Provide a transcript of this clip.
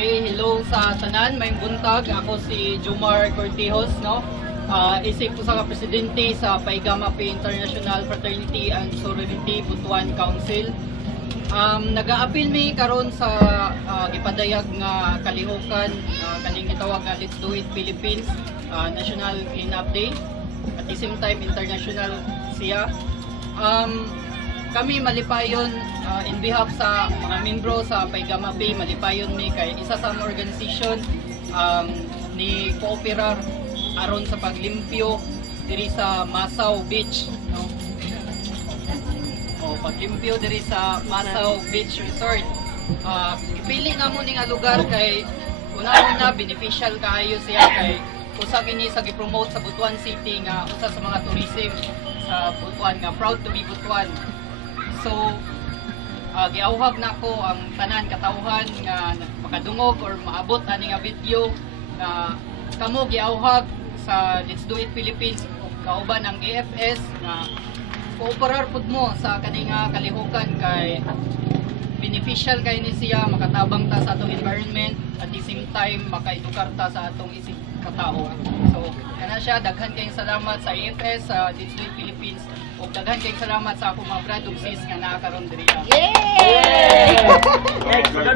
Okay, hello sa tanan, may buntag. Ako si Jomar Cortijos, no? Isip ko sa presidente sa Paigama P International Fraternity and Sorority Butuan Council. Nag-a-appeal mi karon sa ipadayag nga kalihukan kaning gitawag nga Let's Do It Philippines National Cleanup Day, at the same time international siya. Kami malipayon in behalf sa mga membro sa Paigama P, malipayon mi kay isa sa mga organisasyon ni kooperar aron sa paglimpyo diri sa Masaw Beach, no? Paglimpyo diri sa Masaw Beach Resort. Ipili na mo ni nga lugar kay una-una beneficial kaayo siya kay usa kini sa gi-promote sa Butuan City nga usa sa mga tourism sa Butuan nga proud to be Butuan. So giawhag na ko ang tanan katawhan nga makadungog or maabot ani nga video na kamo giawhag sa Let's Do It Philippines ug kauban ang AFS na kooperar pud mo sa kaning kalihukan kay beneficial kay ni siya, makatabang ta sa atong environment at the same time makaedukar ta sa atong isip katao. So kana siya, daghan kayong salamat sa AFS sa Let's Do It Philippines ug daghan kayong salamat sa akong mga brad ug sis nga naa karon diri. Yay!